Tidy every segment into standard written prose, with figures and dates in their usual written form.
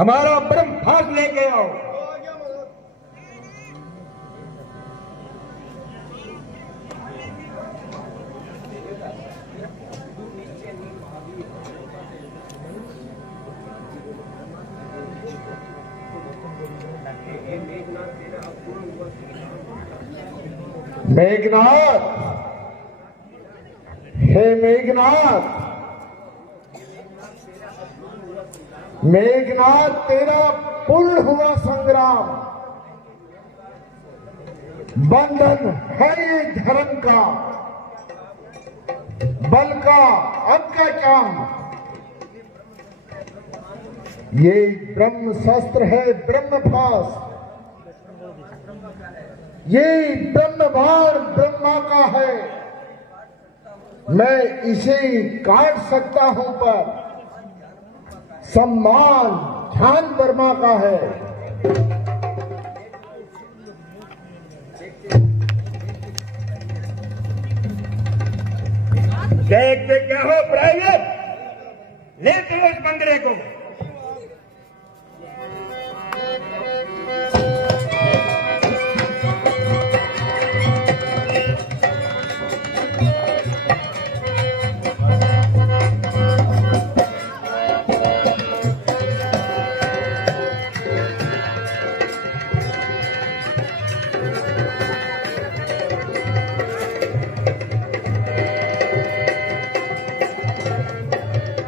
हमारा ब्रह्म फास लेके आओ। मेघनाथ, हे मेघनाथ, मेघनाथ, तेरा पूर्ण हुआ संग्राम, बंधन है ये धर्म का, बल का अब का काम। ये ब्रह्म शस्त्र है, ब्रह्म फास, ये ब्रह्म बाण ब्रह्मा का है। मैं इसे काट सकता हूं, पर सम्मान ध्यान वर्मा का है। देखते क्या हो प्राइवेट, लेते उस बंदरे को।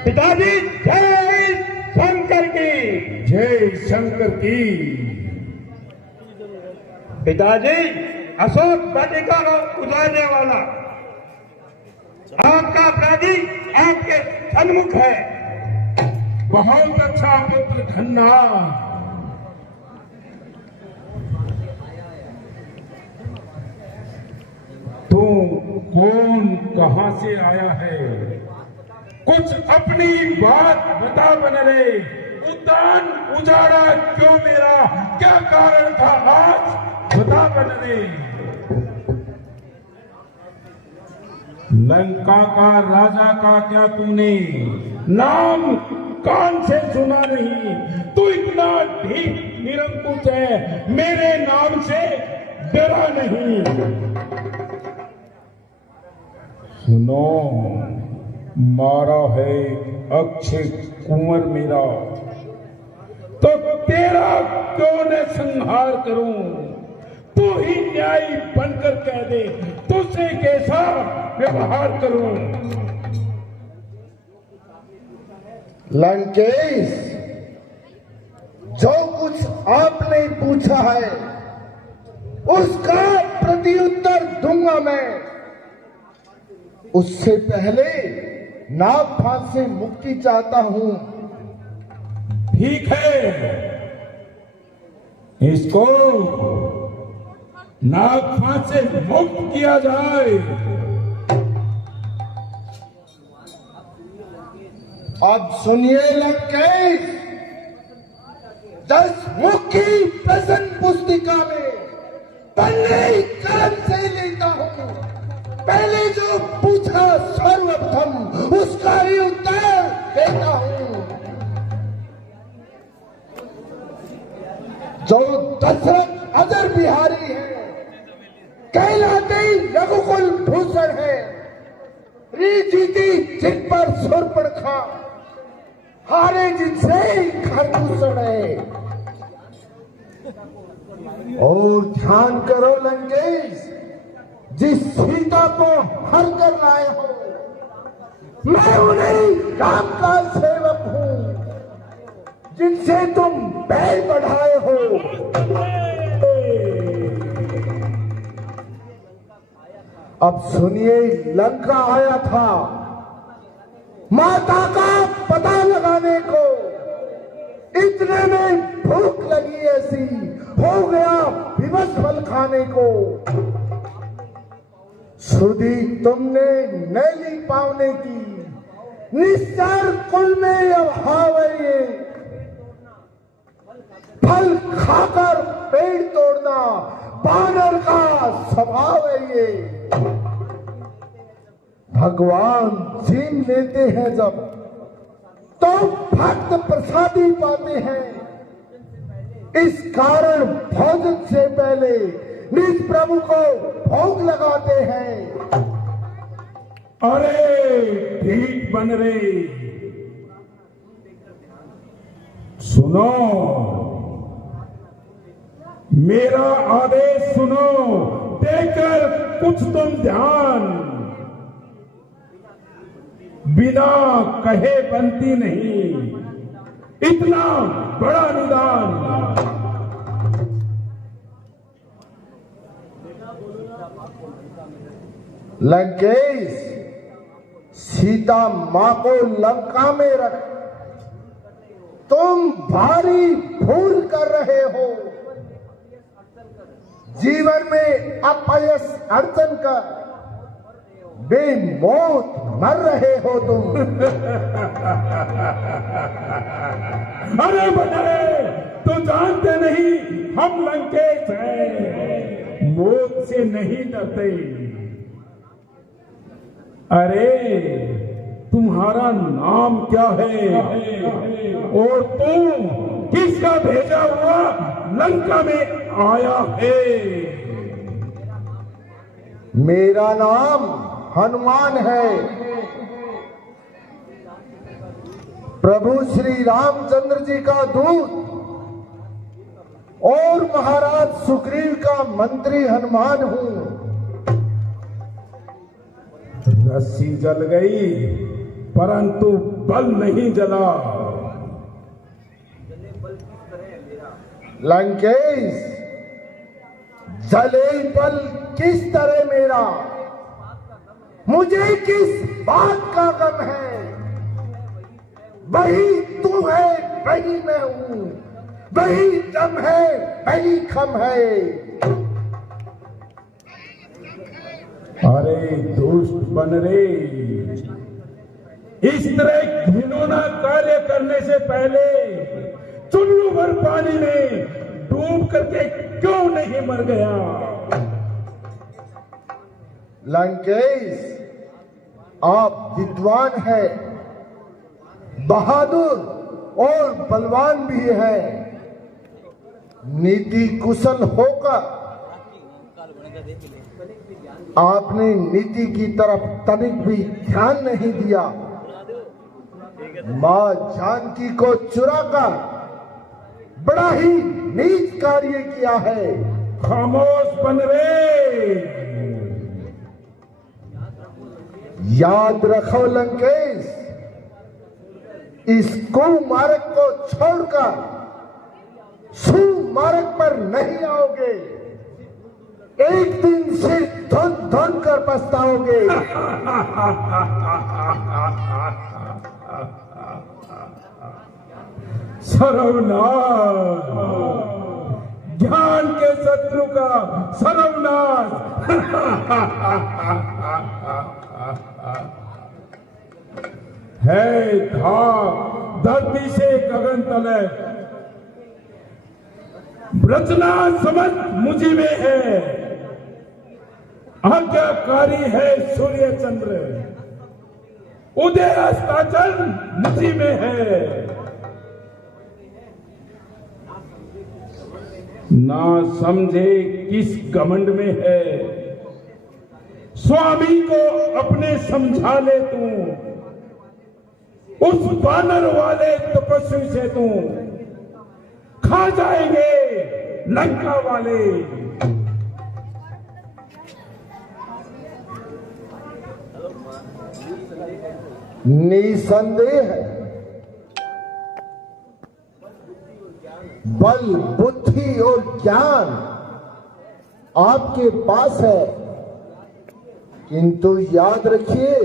पिताजी जय शंकर की, जय शंकर की। पिताजी अशोक वाटिका को उजाड़ने वाला आपका अपराधी आपके सन्मुख है। बहुत अच्छा पुत्र धन्ना। तू कौन, कहां से आया है? कुछ अपनी बात बता बनरे। उद्यान उजाड़ा क्यों मेरा, क्या कारण था आज, बता बनरे। लंका का राजा का क्या तूने नाम कान से सुना नहीं? तू इतना ढीठ निरंकुश है, मेरे नाम से डरा नहीं। सुनो, मारा है अक्षय कुंवर मेरा, तो तेरा क्यों न संहार करूं? तू ही न्यायी बनकर कह दे, तुझसे कैसा व्यवहार करूं? लंकेश, जो कुछ आपने पूछा है उसका प्रत्युत्तर दूंगा मैं। उससे पहले नाग फांस से मुक्ति चाहता हूं। ठीक है, इसको नाग फांस से मुक्त किया जाए। अब सुनिए लंकेश, 10 मुख की प्रश्न पुस्तिका में पहले ही कान से लेता हूं। पहले जो पूछा सर्वप्रथम उसका ही उत्तर देता हूं। जो दशरथ अजर बिहारी है, कहलाते ही रघुकुल भूषण है, जीती जिन पर शूर्पणखा, हारे जिनसे खरदूषण है। और ध्यान करो लंकेश, जिस सीता को हर कर लाए हो, मैं उन्हीं राम का सेवक हूं जिनसे तुम बैर बढ़ाए हो। अब सुनिए, लंका आया था माता का पता लगाने को, इतने में भूख लगी ऐसी, हो गया विवश फल खाने को। सुधी तुमने नैली पावने की, निस्तार कुल में अभाव है ये। फल खाकर पेड़ तोड़ना बानर का स्वभाव है ये। भगवान छीन लेते हैं जब, तो भक्त प्रसादी पाते हैं। इस कारण भोजन से पहले निज प्रभु को भोग लगाते हैं। अरे ठीक बन रे, सुनो, मेरा आदेश सुनो, देकर कुछ तुम ध्यान, बिना कहे बनती नहीं इतना बड़ा निदान। लंकेश, सीता मां को लंका में रख तुम भारी भूल कर रहे हो। जीवन में अपयश अर्जन कर बेमौत मर रहे हो तुम। अरे बटरे, तो जानते नहीं हम लंकेश हैं, मौत से नहीं डरते। अरे तुम्हारा नाम क्या है और तुम किसका भेजा हुआ लंका में आया है? मेरा नाम हनुमान है। प्रभु श्री रामचंद्र जी का दूत और महाराज सुग्रीव का मंत्री हनुमान हूं। रस्सी जल गई परंतु बल नहीं जला। लंकेश, जले बल किस तरह मेरा, मुझे किस बात का गम है। वही तू है वही मैं हूं, वही दम है वही खम है। अरे दुष्ट बन रे, इस तरह घिनौना कार्य करने से पहले चुल्लू भर पानी में डूब करके क्यों नहीं मर गया? लंकेश, आप विद्वान हैं, बहादुर और बलवान भी हैं। नीति कुशल होकर आपने नीति की तरफ तनिक भी ध्यान नहीं दिया। मां जानकी को चुराकर बड़ा ही नीच कार्य किया है। खामोश बन रे। याद रखो लंकेश, इस कुमार्ग को छोड़कर सुमार्ग पर नहीं आओगे। एक दिन से धुन धुन कर पछताओगे। सर्वनाश, ज्ञान के शत्रु का सर्वनाश। है था धरती से गगन तले, रचना समझ मुझी में है। आज्ञाकारी है सूर्य चंद्र, उदय अस्ताचल मुझी में है। ना समझे किस घमंड में है, स्वामी को अपने समझा ले तू। उस बानर वाले तपस्वी से तू खा जाएंगे लंका वाले। निसंदेह बल, बुद्धि और ज्ञान आपके पास है, किंतु याद रखिए,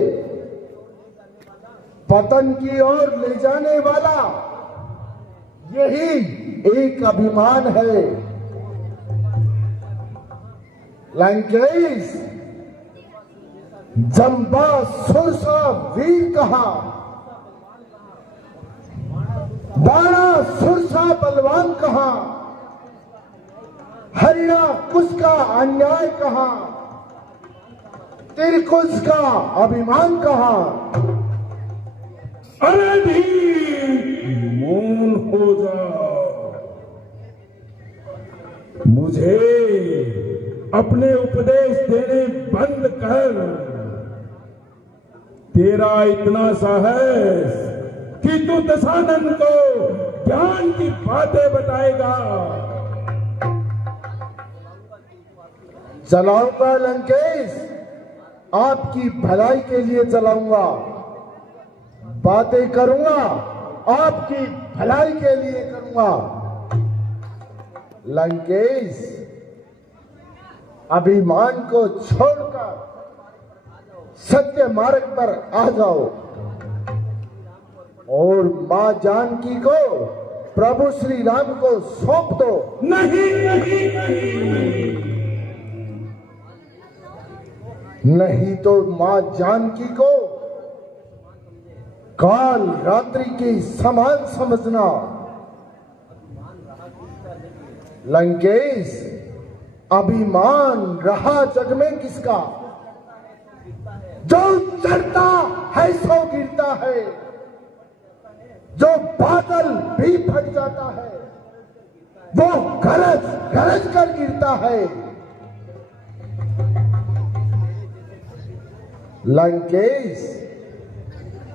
पतन की ओर ले जाने वाला यही एक अभिमान है। लंकेश, जंबा सुरसा वीर कहा, बाणा सुरसा बलवान कहा, हरिणा कुश का अन्याय कहा, तिरकुश का अभिमान कहा। अरे भी मौन हो जा, अपने उपदेश देने बंद कर। तेरा इतना साहस कि तू दशानन को ज्ञान की बातें बताएगा। चलाऊंगा लंकेश, आपकी भलाई के लिए चलाऊंगा। बातें करूंगा, आपकी भलाई के लिए करूंगा। लंकेश, अभिमान को छोड़कर सत्य मार्ग पर आ जाओ और मां जानकी को प्रभु श्री राम को सौंप दो। नहीं नहीं नहीं, नहीं तो मां जानकी को काल रात्रि के समान समझना। लंकेश, अभिमान रहा जग में किसका? जो चढ़ता है सो गिरता है, जो बादल भी फट जाता है वो गरज गरज कर गिरता है। लंकेश,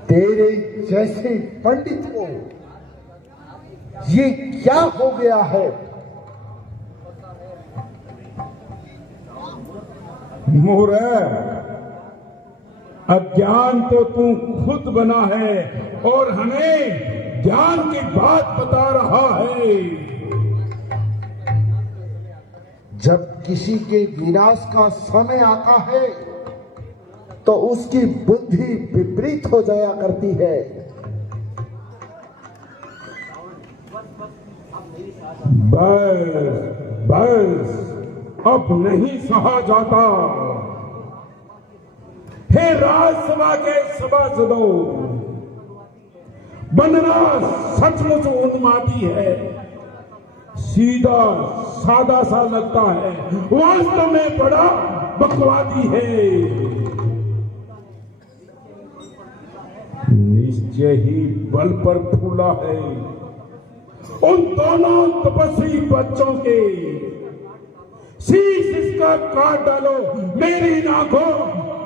तेरे जैसे पंडित को ये क्या हो गया है? मूर्ख, अज्ञान तो तू खुद बना है और हमें ज्ञान की बात बता रहा है। जब किसी के विनाश का समय आता है तो उसकी बुद्धि विपरीत हो जाया करती है। बस बस, अब नहीं सहा जाता। हे राजसभा के सभासदों, बनना सचमुच उन्मादी है। सीधा सादा सा लगता है, वास्तव में बड़ा बकवादी है। निश्चय ही बल पर फूला है। उन दोनों तपस्वी बच्चों के शीश इसका काट डालो मेरी आंखों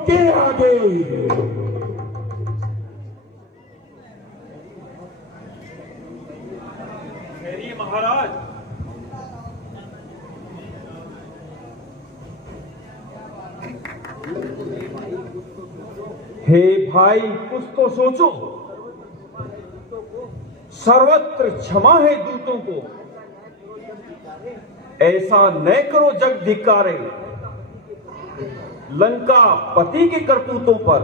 के आगे। महाराज, हे भाई, कुछ तो सोचो। सर्वत्र क्षमा है दूतों को, ऐसा न करो जग धिक्कारे। लंका पति के करतूतों पर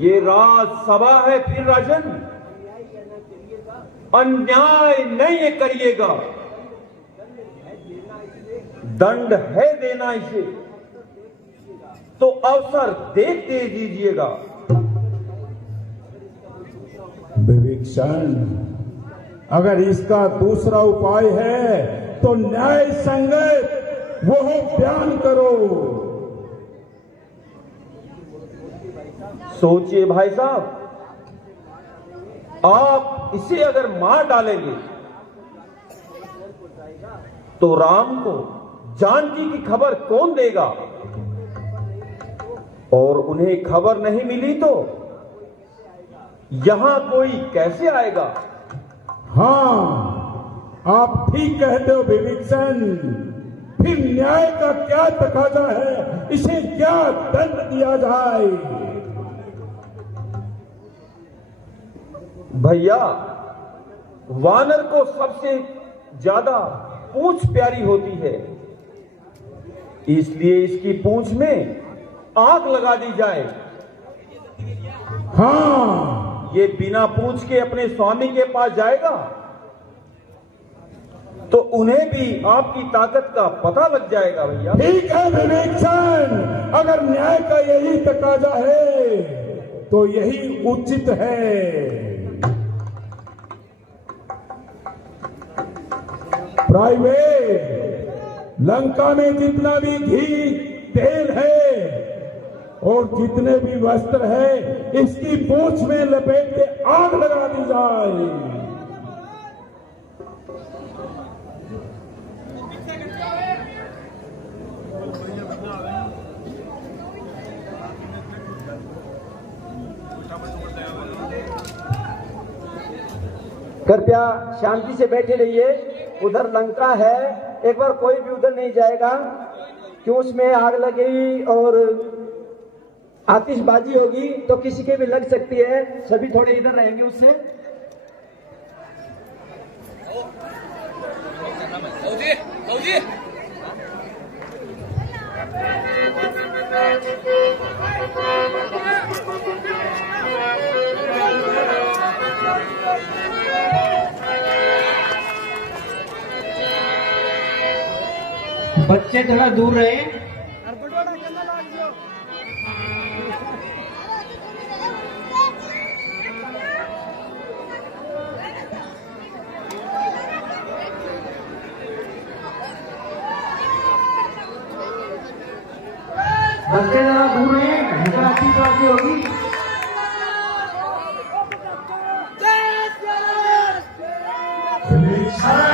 ये राजसभा है फिर राजन, अन्याय नहीं करिएगा। दंड है देना इसे, तो अवसर देख दे दीजिएगा। विवेक्षण, अगर इसका दूसरा उपाय है तो न्याय संगत वो बयान करो। सोचिए भाई साहब, आप इसे अगर मार डालेंगे तो राम को जानकी की खबर कौन देगा? और उन्हें खबर नहीं मिली तो यहां कोई कैसे आएगा? हाँ, आप ठीक कहते हो विवेक्षण। फिर न्याय का क्या तकाजा है? इसे क्या दंड दिया जाए? भैया, वानर को सबसे ज्यादा पूंछ प्यारी होती है, इसलिए इसकी पूंछ में आग लगा दी जाए। हाँ, ये बिना पूंछ के अपने स्वामी के पास जाएगा तो उन्हें भी आपकी ताकत का पता लग जाएगा। भैया ठीक है विवेक्षण, अगर न्याय का यही तकाजा है तो यही उचित है। प्राइवेट, लंका में जितना भी घी तेल है और जितने भी वस्त्र है, इसकी पूंछ में लपेट के आग लगा दी जाए। कृपया शांति से बैठे रहिए। उधर लंका है, एक बार कोई भी उधर नहीं जाएगा, क्यों उसमें आग लगेगी और आतिशबाजी होगी तो किसी के भी लग सकती है। सभी थोड़े इधर रहेंगे उससे। बच्चे थोड़ा दूर रहे। बच्चे जरा दूर रहे, आतिशबाजी होगी। सारा